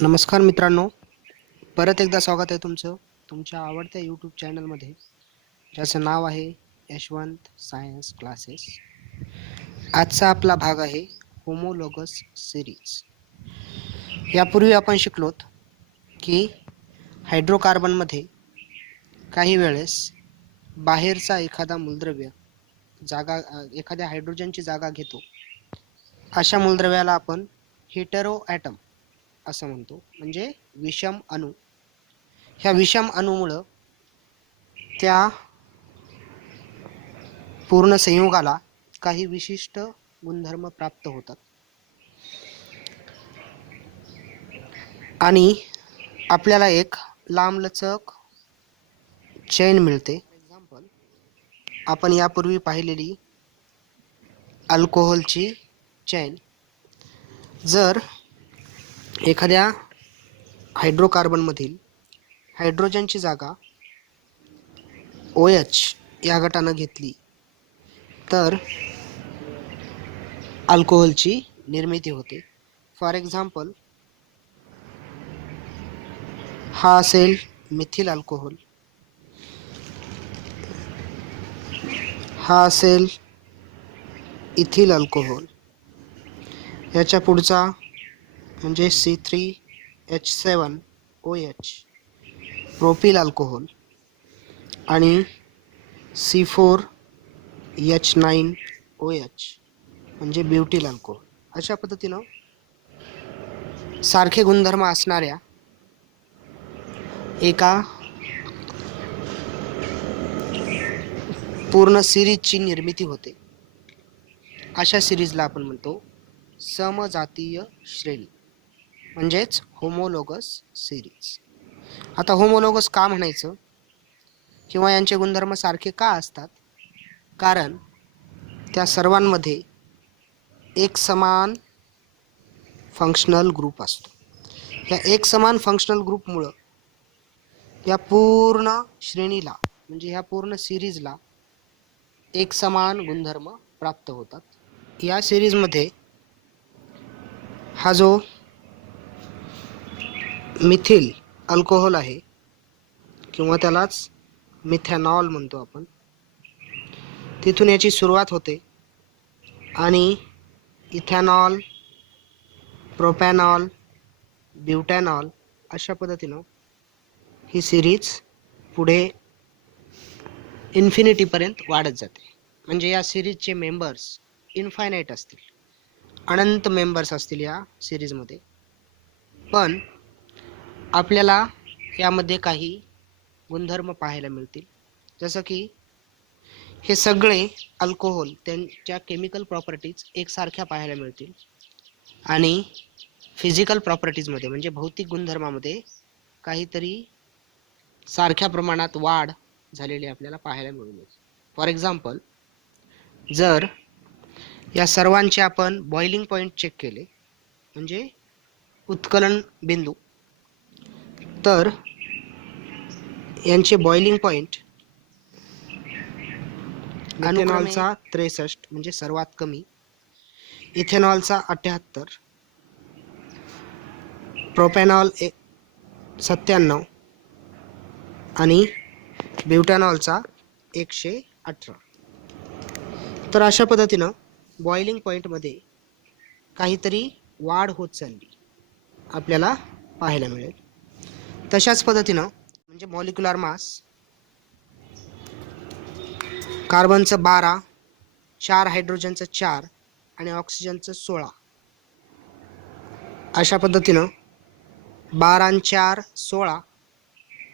नमस्कार मित्रांनो, परत एकदा स्वागत आहे तुमच्या आवडत्या यूट्यूब चॅनलमध्ये, ज्याचं नाव आहे यशवंत सायन्स क्लासेस. आजचा आपला भाग आहे होमोलॉगस सिरीज. यापूर्वी आपण शिकलोत की हायड्रोकार्बनमध्ये काही वेळेस बाहेरचा एखादा मूलद्रव्य एखाद्या हायड्रोजनची जागा घेतो. अशा मूलद्रव्याला आपण हेटेरो ॲटम असं म्हणतो, म्हणजे विषम अणु. ह्या विषम अणूमुळं त्या पूर्ण संयुगाला काही विशिष्ट गुणधर्म प्राप्त होतात आणि आपल्याला एक लांबलचक चेन मिळते. एक्झाम्पल, आपण यापूर्वी पाहिलेली अल्कोहोलची चेन. जर एखाद्या हायड्रोकार्बनमधील हायड्रोजनची जागा OH या गटानं घेतली तर अल्कोहोलची निर्मिती होते. फॉर एक्झाम्पल, हा असेल मिथिल अल्कोहोल, हा असेल इथिल अल्कोहोल, याच्या पुढचा म्हणजे C3H7OH प्रोपिल अल्कोहोल आणि C4H9OH म्हणजे ब्युटिल अल्कोहोल. अशा पद्धतीनं सारखे गुणधर्म असणाऱ्या एका पूर्ण सिरीजची निर्मिती होते. अशा सिरीजला आपण म्हणतो समजातीय श्रेणी, म्हणजेच होमोलॉगस सिरीज. आता होमोलॉगस का म्हणायचं किंवा यांचे गुणधर्म सारखे का असतात? कारण त्या सर्वांमध्ये एक समान फंक्शनल ग्रुप असतो. या एक समान फंक्शनल ग्रुपमुळं या पूर्ण श्रेणीला, म्हणजे ह्या पूर्ण सिरीजला एक समान गुणधर्म प्राप्त होतात. या सिरीजमध्ये हा जो मिथिल अल्कोहोल आहे किंवा त्यालाच मिथॅनॉल म्हणतो आपण, तिथून याची सुरुवात होते आणि इथॅनॉल, प्रोपॅनॉल, ब्युटॅनॉल अशा पद्धतीनं ही सिरीज पुढे इन्फिनिटीपर्यंत वाढत जाते. म्हणजे या सिरीजचे मेंबर्स इन्फायनाईट असतील, अनंत मेंबर्स असतील या सिरीजमध्ये. पण आपल्याला यामध्ये काही गुणधर्म पाहायला मिळतील, जसं की हे सगळे अल्कोहोल त्यांच्या केमिकल प्रॉपर्टीज एकसारख्या पाहायला मिळतील आणि फिजिकल प्रॉपर्टीजमध्ये म्हणजे भौतिक गुणधर्मामध्ये काहीतरी सारख्या प्रमाणात वाढ झालेली आपल्याला पाहायला मिळेल. फॉर एक्झाम्पल, जर या सर्वांचे आपण बॉइलिंग पॉईंट चेक केले, म्हणजे उत्कलन बिंदू, तर यांचे बॉइलिंग पॉईंट मिथेनॉलचा 63 म्हणजे सर्वात कमी, इथेनॉलचा 78, प्रोपॅनॉल 97 आणि ब्युटॅनॉलचा 118. तर अशा पद्धतीनं बॉइलिंग पॉईंटमध्ये काहीतरी वाढ होत चालली आपल्याला पाहायला मिळेल. तशाच पद्धतीनं म्हणजे मॉलिक्युलर मास कार्बनचं 12, 4 हायड्रोजनचं 4 आणि ऑक्सिजनचं 16. अशा पद्धतीनं 12 आणि 4 16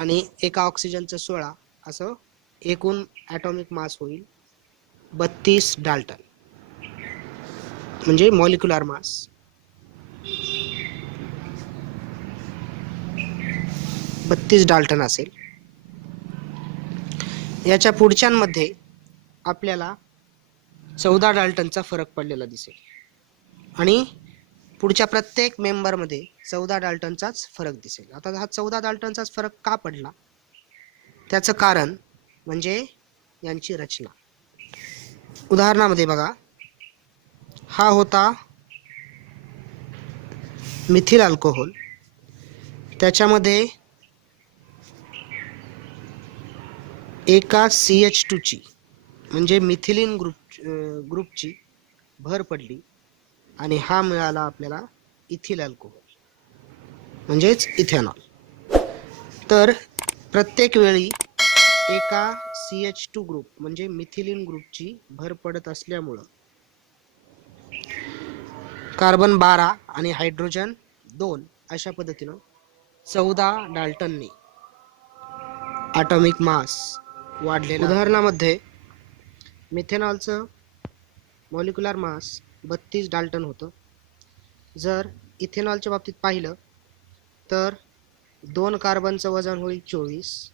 आणि एका ऑक्सिजनचं 16 असं एकूण ॲटॉमिक मास होईल 32 डाल्टन, म्हणजे मॉलिक्युलर मास. डाल्टन असेल. याच्या पुढच्यांमध्ये आपल्याला 14 डाल्टनचा फरक पडलेला दिसेल आणि पुढच्या प्रत्येक मेंबरमध्ये 14 डाल्टनचाच फरक दिसेल. आता हा 14 डाल्टनचाच फरक का पडला, त्याचं कारण म्हणजे यांची रचना. उदाहरणामध्ये बघा, हा होता मिथिल अल्कोहोल त्याच्यामध्ये एका CH2 ची म्हणजे मिथिलीन ग्रुपची भर पडली आणि हा मिळाला आपल्याला इथिल अल्कोहोल म्हणजेच इथेनॉल. तर प्रत्येक वेळी एका CH2 ग्रुप म्हणजे मिथिलीन ग्रुपची भर पडत असल्यामुळं कार्बन 12 आणि हायड्रोजन 2 अशा पद्धतीनं 14 डाल्टनने ॲटॉमिक मास वाढलेला. उदाहरणामध्ये मिथेनॉलचं मॉलिक्युलर मास 32 डाल्टन होतं. जर इथेनॉलच्या बाबतीत पाहिलं तर 2 कार्बनचं वजन होईल 24,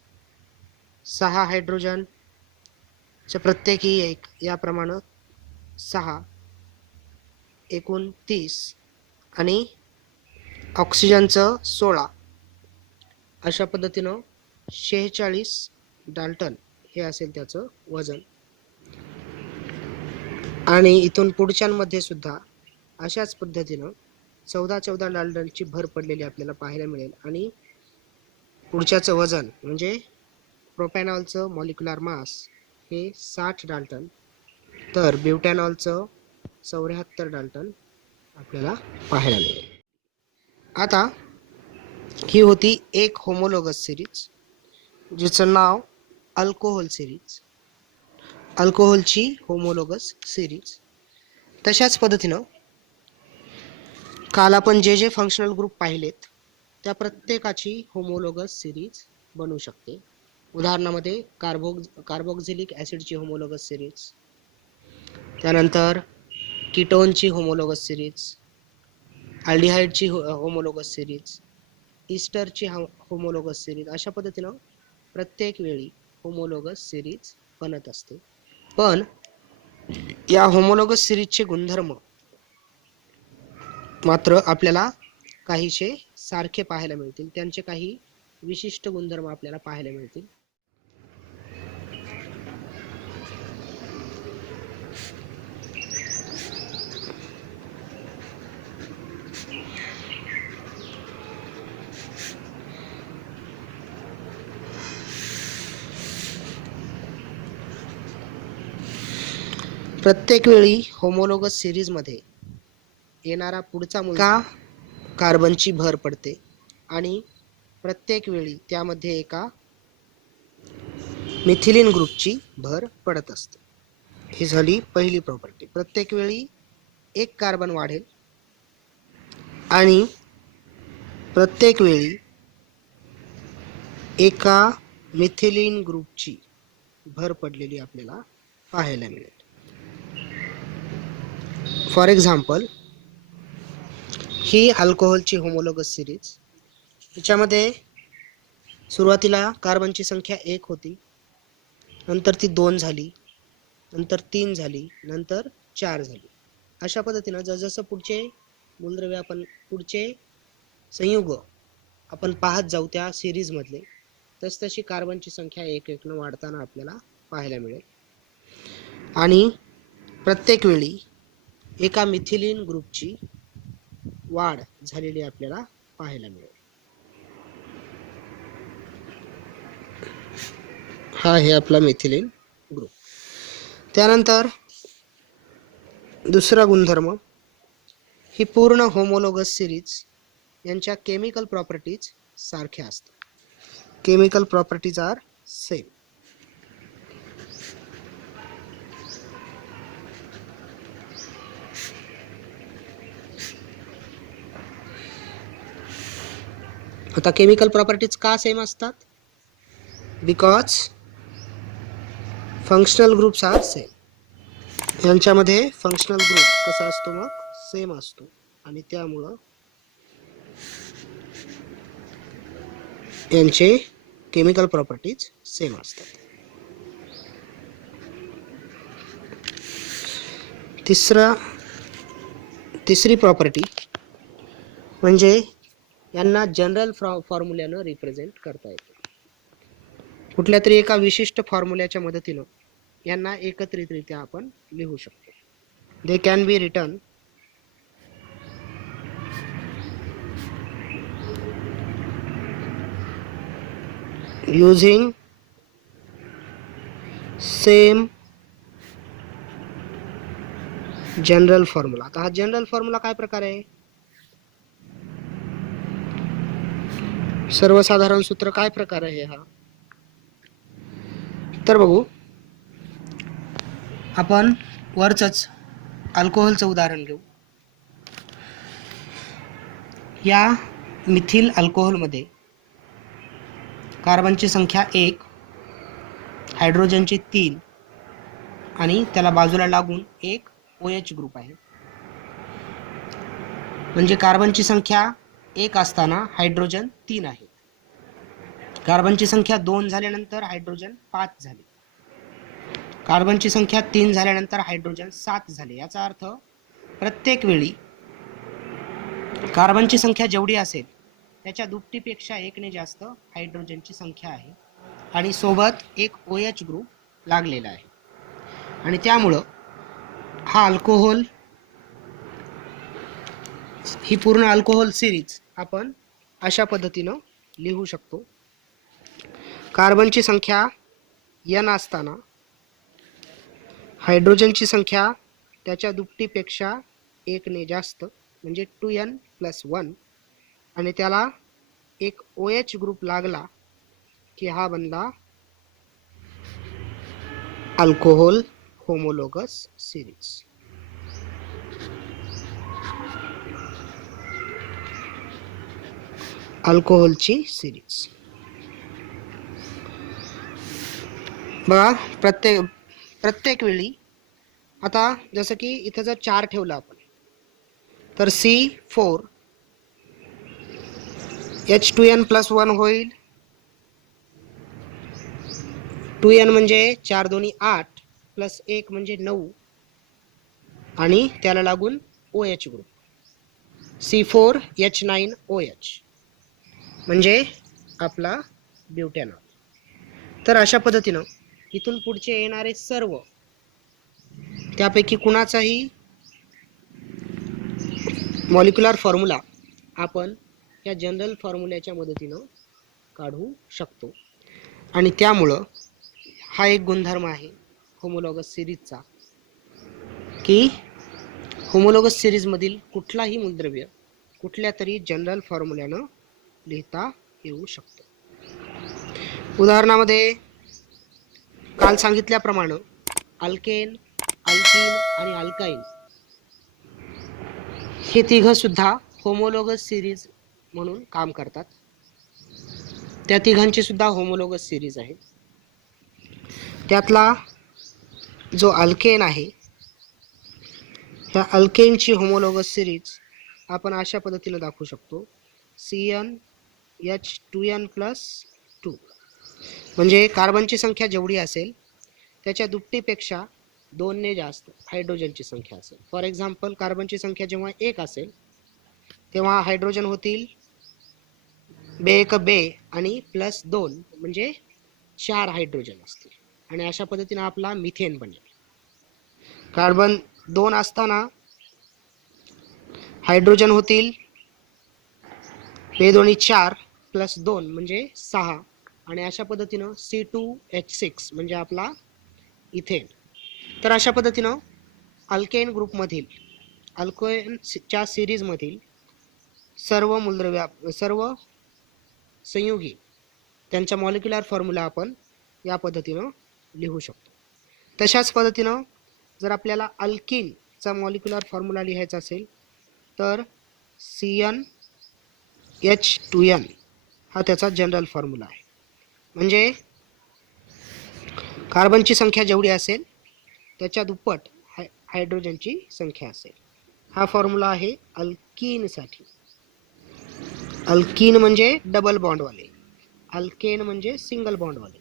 6 हायड्रोजनचे प्रत्येकी 1 याप्रमाणे 6 एकूण 30 आणि ऑक्सिजनचं 16 अशा पद्धतीनं 46 डाल्टन हे असेल त्याचं वजन. आणि इथून पुढच्यांमध्ये सुद्धा अशाच पद्धतीनं 14 डाल्टनची भर पडलेली आपल्याला पाहायला मिळेल. आणि पुढच्याचं वजन म्हणजे प्रोपॅनॉलचं मॉलिक्युलर मास हे 60 डाल्टन, तर ब्युटॅनॉलचं 74 डाल्टन आपल्याला पाहायला मिळेल. आता ही होती एक होमोलोगस सिरीज जिचं नाव अल्कोहोल सिरीज, अल्कोहोलची होमोलोगस सिरीज. तशाच पद्धतीनं काल आपण जे फंक्शनल ग्रुप पाहिलेत त्या प्रत्येकाची होमोलोगस सिरीज बनू शकते. उदाहरणामध्ये कार्बोक्झिलिक ॲसिडची होमोलोगस सिरीज, त्यानंतर कीटोनची होमोलोगस सिरीज, अल्डिहाइडची होमोलोगस सिरीज, ईस्टरची होमोलोगस सिरीज. अशा पद्धतीनं प्रत्येक वेळी होमोलोगस सिरीज बनत असते. पण या होमोलोगस सिरीजचे गुणधर्म मात्र आपल्याला काहीसे सारखे पाहायला मिळतील. त्यांचे काही विशिष्ट गुणधर्म आपल्याला पाहायला मिळतील. प्रत्येक वेळी होमोलोगस सिरीजमध्ये येणारा पुढचा मुलगा कार्बनची भर पडते आणि प्रत्येक वेळी त्यामध्ये एका मिथिलीन ग्रुपची भर पडत असते. ही झाली पहिली प्रॉपर्टी. प्रत्येक वेळी एक कार्बन वाढेल आणि प्रत्येक वेळी एका मिथिलीन ग्रुपची भर पडलेली आपल्याला पाहायला मिळेल. फॉर एक्झाम्पल ही अल्कोहोलची होमोलोगस सिरीज. याच्यामध्ये सुरुवातीला कार्बनची संख्या 1 होती, नंतर ती 2 झाली, नंतर 3 झाली, नंतर 4 झाली. अशा पद्धतीनं जसजसं पुढचे मूलद्रव्य आपण पुढचे संयुग आपण पाहत जाऊ त्या सिरीजमधले, तसतशी कार्बनची संख्या 1 न वाढताना आपल्याला पाहायला मिळेल. आणि प्रत्येक वेळी एका मिथिलीन ग्रुपची वाढ झालेली आपल्याला पाहायला मिळेल. हा आहे आपला मिथिलीन ग्रुप. त्यानंतर दुसरा गुणधर्म, ही पूर्ण होमोलोगस सिरीज यांच्या केमिकल प्रॉपर्टीज सारख्या असतात. Chemical properties are same. आता केमिकल प्रॉपर्टीज का सेम असतात? Because functional groups are same. यांच्यामध्ये फंक्शनल ग्रुप कसा असतो? मग सेम असतो आणि त्यामुळं यांचे केमिकल प्रॉपर्टीज सेम असतात. तिसरी प्रॉपर्टी म्हणजे यांना जनरल फॉर्म्युल्यानं रिप्रेझेंट करता येते. कुठल्या तरी एका विशिष्ट फॉर्म्युल्याच्या मदतीनं यांना एकत्रितरित्या आपण लिहू शकतो. They can be written using same general formula. आता हा जनरल फॉर्म्युला काय प्रकार आहे? सर्वसाधारण सूत्र काय प्रकार आहे हा? तर बघू आपण वरचंच अल्कोहोलचं उदाहरण घेऊ. या मिथिल अल्कोहोलमध्ये कार्बनची संख्या 1, हायड्रोजनची 3 आणि त्याला बाजूला लागून एक OH ग्रुप आहे. म्हणजे कार्बनची संख्या 1 असताना हायड्रोजन 3 आहे. कार्बनची संख्या 2 झाल्यानंतर हायड्रोजन 5 झाले. कार्बनची संख्या 3 झाल्यानंतर हायड्रोजन 7 झाले. याचा अर्थ प्रत्येक वेळी कार्बनची संख्या जेवढी असेल त्याच्या दुपटीपेक्षा 1 ने जास्त हायड्रोजनची संख्या आहे आणि सोबत एक OH ग्रुप लागलेला आहे. आणि त्यामुळं हा अल्कोहोल, ही पूर्ण अल्कोहोल सिरीज आपण अशा पद्धतीनं लिहू शकतो. कार्बनची संख्या N असताना हायड्रोजनची संख्या त्याच्या दुपटीपेक्षा 1 ने जास्त म्हणजे 2N+1 आणि त्याला एक OH ग्रुप लागला की हा बनला अल्कोहोल होमोलोगस सिरीज. अल्कोहोलची सिरीज बघा प्रत्येक वेळी. आता जसं की इथं जर 4 ठेवलं आपण तर C4 H2N+1 होईल. 2N म्हणजे 4 दोन्ही 8 प्लस 1 म्हणजे 9 आणि त्याला लागून OH ग्रुप C4H9OH म्हणजे आपला ब्युटॅनॉल. तर अशा पद्धतीनं इथून पुढचे येणारे सर्व त्यापैकी कुणाचाही मॉलिक्युलर फॉर्म्युला आपण या जनरल फॉर्म्युल्याच्या मदतीनं काढू शकतो. आणि त्यामुळं हा एक गुणधर्म आहे होमोलॉगस सिरीजचा की होमोलॉगस सिरीजमधील कुठलाही मूलद्रव्य कुठल्या तरी जनरल फॉर्म्युल्यानं लिहिता येऊ शकतो. उदाहरणामध्ये काल सांगितल्याप्रमाणे अल्केन, अल्कीन आणि अल्काइन हे तिघं सुद्धा होमोलॉगस सिरीज म्हणून काम करतात. त्या तिघांची सुद्धा होमोलॉगस सिरीज आहे. त्यातला जो अल्केन आहे त्या अल्केनची होमोलॉगस सिरीज आपण अशा पद्धतीने दाखवू शकतो CnH2n+2 म्हणजे कार्बनची संख्या जेवढी असेल त्याच्या दुपटीपेक्षा 2 ने जास्त हायड्रोजनची संख्या असेल. फॉर एक्झाम्पल कार्बनची संख्या जेव्हा 1 असेल तेव्हा हायड्रोजन होतील बे आणि +2 म्हणजे 4 हायड्रोजन असतील आणि अशा पद्धतीने आपला मिथेन बनेल. कार्बन 2 असताना हायड्रोजन होतील बे 4 +2 म्हणजे 6 आणि अशा पद्धतीनं C2H6 म्हणजे आपला इथेन. तर अशा पद्धतीनं अल्केन ग्रुपमधील अल्केनच्या सिरीजमधील सर्व मूलद्रव्य सर्व संयुगी त्यांचा मॉलिक्युलर फॉर्म्युला आपण या पद्धतीनं लिहू शकतो. तशाच पद्धतीनं जर आपल्याला अल्कीनचा मॉलिक्युलर फॉर्म्युला लिहायचा असेल तर CnH2n हा त्याचा जनरल फॉर्म्युला आहे. म्हणजे कार्बनची संख्या जेवढी असेल त्याच्या दुप्पट हायड्रोजनची संख्या असेल. हा फॉर्म्युला आहे अल्कीनसाठी. अल्कीन म्हणजे डबल बॉन्डवाले, अल्केन म्हणजे सिंगल बॉन्डवाले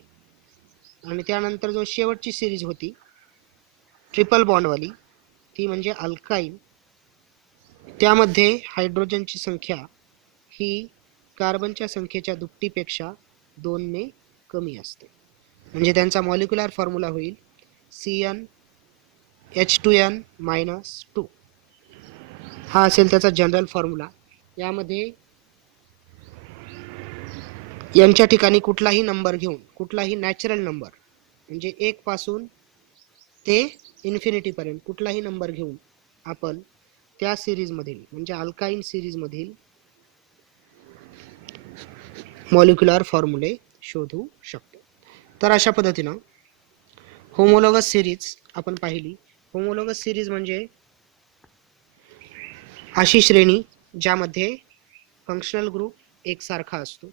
आणि त्यानंतर जो शेवटची सिरीज होती ट्रिपल बॉन्डवाली ती म्हणजे अल्काइन. त्यामध्ये हायड्रोजनची संख्या ही कार्बनच्या संख्येच्या दुपटीपेक्षा 2 ने कमी असते. म्हणजे त्यांचा मॉलिक्युलर फॉर्म्युला होईल CnH2n-2. हा असेल त्याचा जनरल फॉर्म्युला. यामध्ये यांच्या ठिकाणी कुठलाही नंबर घेऊन, कुठलाही नॅचरल नंबर म्हणजे 1 पासून ते इन्फिनिटी पर्यंत कुठलाही नंबर घेऊन आपण त्या सिरीज मधील म्हणजे अल्काईन सिरीज मधील मॉलिक्युलर फॉर्म्युले शोधू शकतो. तर अशा पद्धतीनं होमोलॉगस सिरीज आपण पाहिली. होमोलॉगस सिरीज म्हणजे अशी श्रेणी ज्यामध्ये फंक्शनल ग्रुप एकसारखा असतो.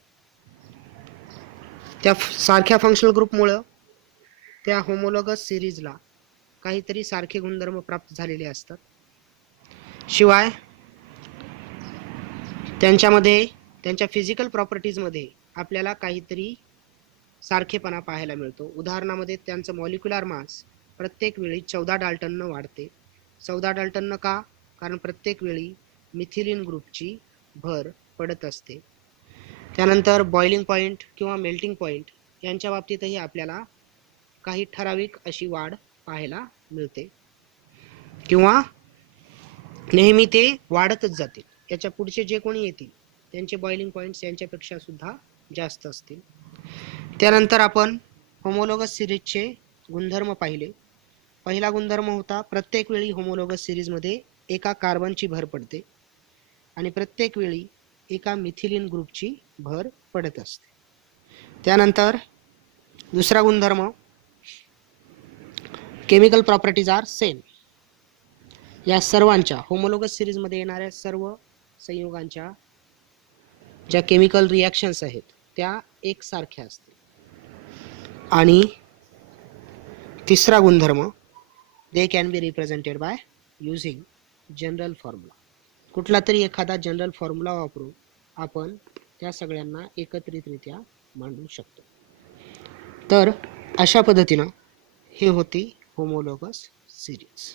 त्या सारख्या फंक्शनल ग्रुपमुळं त्या होमोलॉगस सिरीजला काहीतरी सारखे गुणधर्म प्राप्त झालेले असतात. शिवाय त्यांच्यामध्ये त्यांच्या फिजिकल प्रॉपर्टीजमध्ये आपल्याला काहीतरी सारखेपणा पाहायला मिळतो. उदाहरणामध्ये त्यांचं मॉलिक्युलर मास प्रत्येक वेळी 14 डाल्टननं वाढते. 14 डाल्टननं का? कारण प्रत्येक वेळी मिथिलीन ग्रुपची भर पडत असते. त्यानंतर बॉइलिंग पॉईंट किंवा मेल्टिंग पॉईंट यांच्या बाबतीतही आपल्याला काही ठराविक अशी वाढ पाहायला मिळते किंवा नेहमी ते वाढतच जातील. याच्या पुढचे जे कोणी येतील त्यांचे बॉइलिंग पॉईंट्स यांच्यापेक्षा सुद्धा जास्त असतील. त्यानंतर आपण होमोलॉगस सिरीजचे गुणधर्म पाहिले. पहिला गुणधर्म होता प्रत्येक वेळी होमोलॉगस सिरीजमध्ये एका कार्बनची भर पडते आणि प्रत्येक वेळी एका मिथिलीन ग्रुपची भर पडत असते. त्यानंतर दुसरा गुणधर्म केमिकल प्रॉपर्टीज आर सेम. या सर्वांच्या होमोलॉगस सिरीजमध्ये येणाऱ्या सर्व संयुगांच्या ज्या केमिकल रिॲक्शन्स आहेत त्या एकसारख्या असतील. आणि तिसरा गुणधर्म they can be represented by using general formula. कुठला तरी एखादा जनरल फॉर्म्युला वापरून आपण त्या सगळ्यांना एकत्रितरित्या मांडू शकतो. तर अशा पद्धतीनं ही होती होमोलॉगस सिरीज.